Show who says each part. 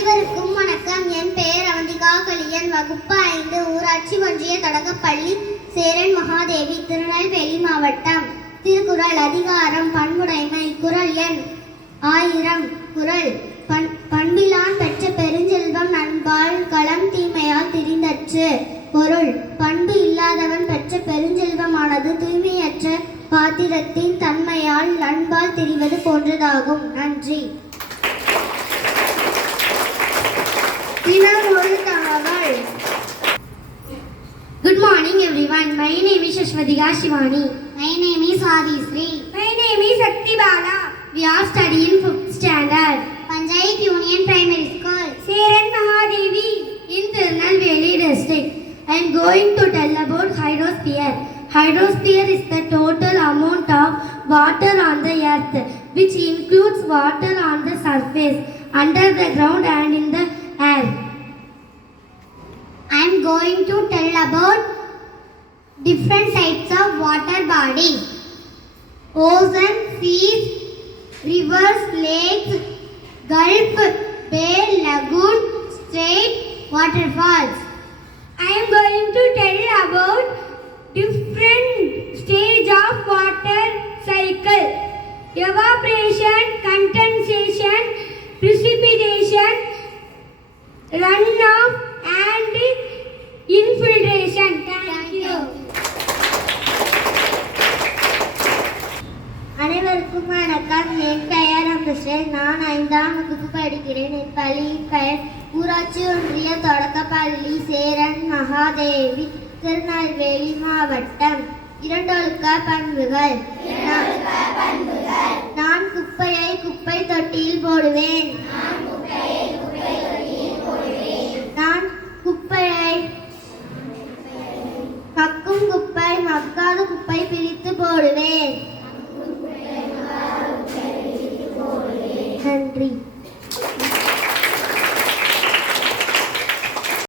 Speaker 1: அனைவருக்கும் வணக்கம். என் பெயர் அவந்திகா கலியன். வகுப்பு 5, ஊராட்சி ஒன்றிய தொடக்கப்பள்ளி, சேரன் மகாதேவி, திருநெல்வேலி மாவட்டம். திருக்குறள். அதிகாரம் பண்புடைமை. குறள் எண் 1000. குறள். பண்பிலான் பெற்ற பெருஞ்செல்வம் நண்பால் களம் தீமையால் திரிந்தற்று. பொருள். பண்பு இல்லாதவன் பெற்ற பெருஞ்செல்வமானது தூய்மையற்ற பாத்திரத்தின் தன்மையால் நண்பால் திரிவது போன்றதாகும். நன்றி.
Speaker 2: Good morning everyone. My name is Shashwadika Shivani.
Speaker 1: My name is Adisri.
Speaker 2: My name is Sakti Bala. We are studying 5th standard.
Speaker 1: Panchayat Union Primary School,
Speaker 2: Seran Mahadevi in Tirunelveli district. I am going to tell about hydrosphere. Hydrosphere is the total amount of water on the earth, which includes water on the surface, under the ground and in the air.
Speaker 1: I am going to tell about different types of water bodies: ocean, seas, rivers, lakes, gulf, bay, lagoon, strait, waterfalls.
Speaker 2: I am going to tell about different stage of water cycle: evaporation, condensation, precipitation, runoff and infiltration. Thank you.
Speaker 1: அனைவருக்கும் வணக்கம். என் பெயர் அம்ருஸ்ரீ. நான் 5ஆம் வகுப்பு படிக்கிறேன். என் பள்ளியின் பெயர் ஊராட்சி ஒன்றிய தொடக்கப்பள்ளி, சேரன் மகாதேவி, திருநெல்வேலி மாவட்டம். இரண்டொழுக்க பண்புகள். நான் குப்பையை குப்பை தொட்டியில் போடுவேன். நான் குப்பையை மக்கும் குப்பை, மக்காத குப்பை பிரித்து போடுவேன். நன்றி.